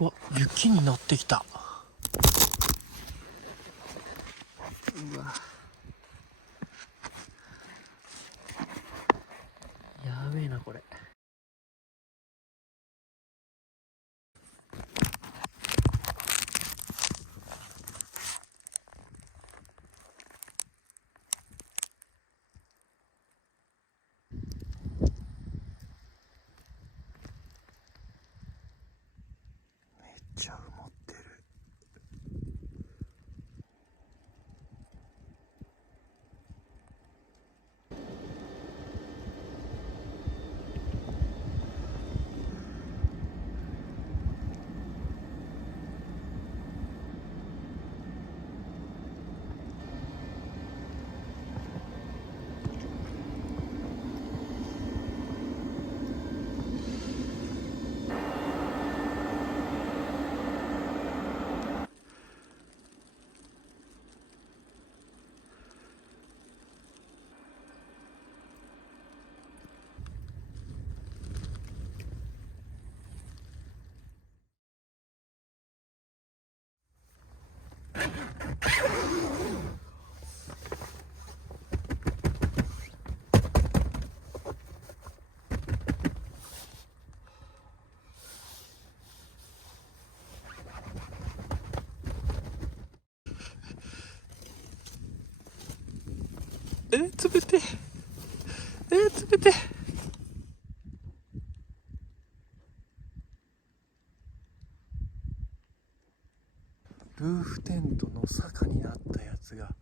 うわ、雪になってきた。うわ、やべえなこれ。めっちゃ埋もってる。冷て冷て。ルーフテントの坂になったやつが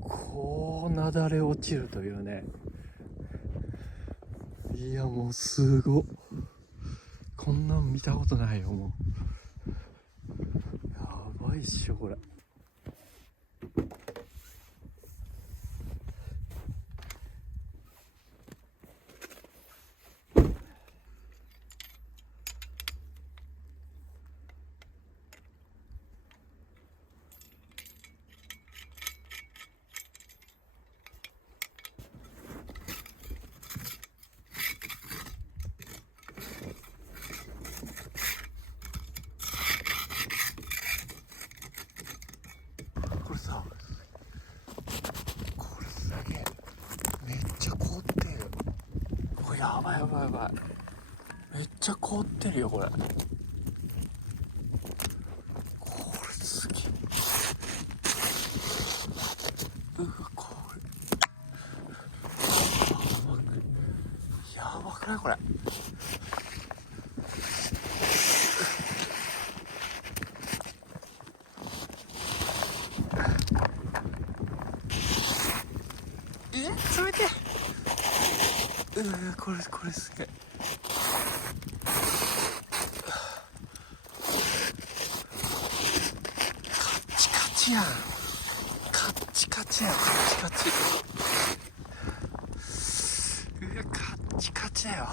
こうなだれ落ちるというね。いやもうすごっ、こんなん見たことないよ。もうやばいっしょこれ。これさ、これすげえ、めっちゃ凍ってる。これやばいやばいやばい、めっちゃ凍ってるよこれ。これすげえ。うわこれやばくないこれ。冷てえ。うわこれすげえ。カッチカチやん、カッチカチやん、カッチカチ。うわカッチカチだよ。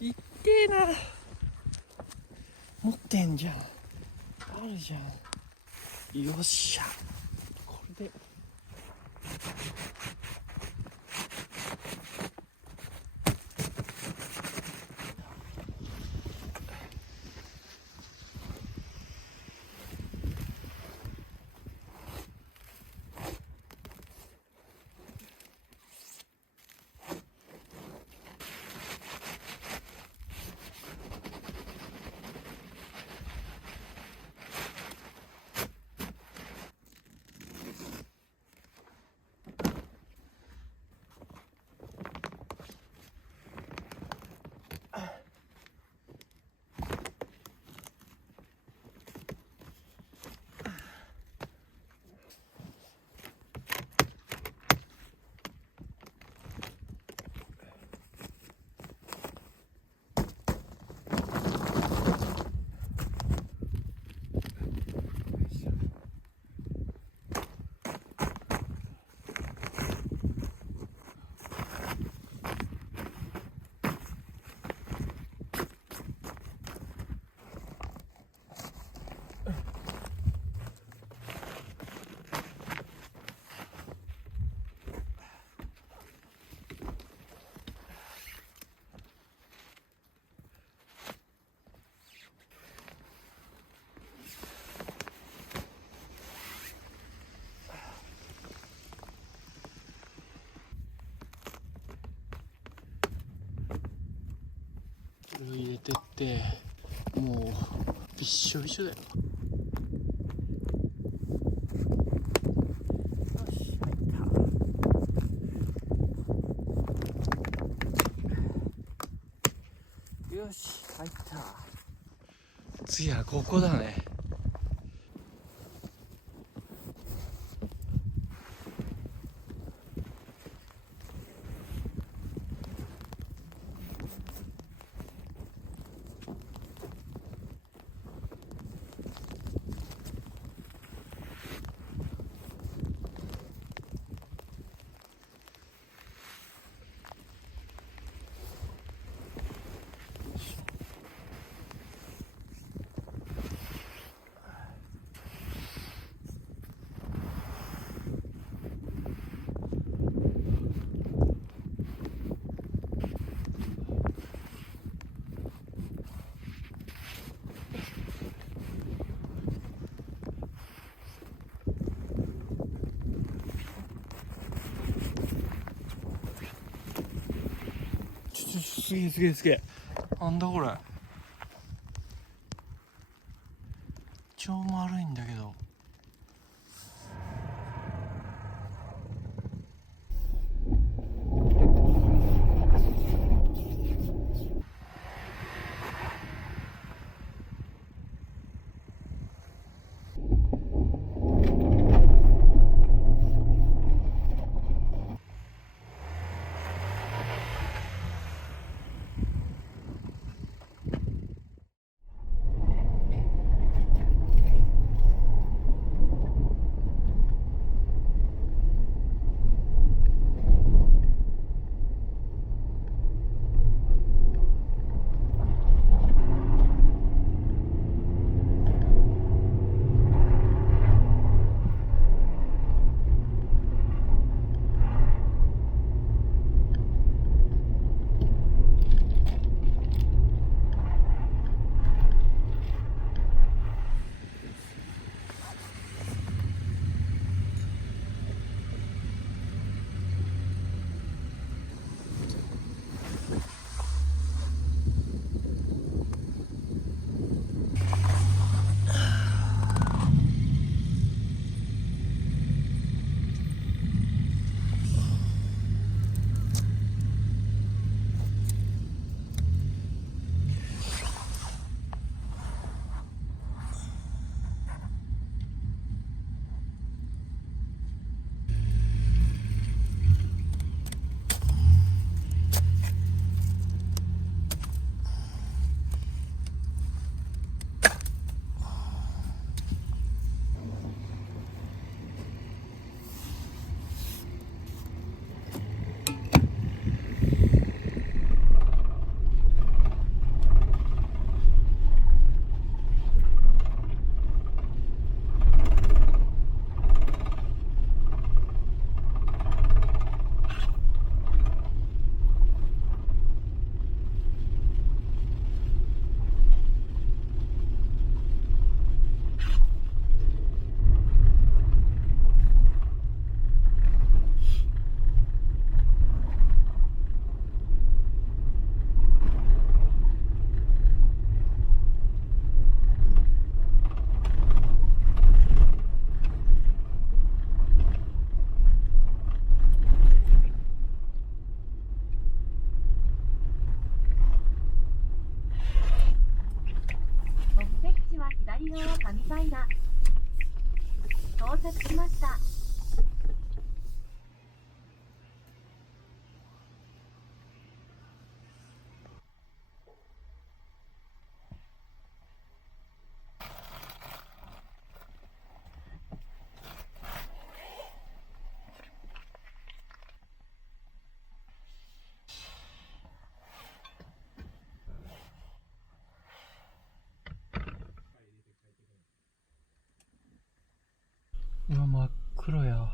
いってえな。持ってんじゃん、あるじゃん。よっしゃ、これでこれを入れてってもうびっしょびしょだよ。よし入った。次はここだね。すげえすげえすげえ。なんだこれ。超丸いんだけど。左側上平。到着しました。うわ真っ黒や。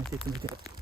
詰めて詰めて。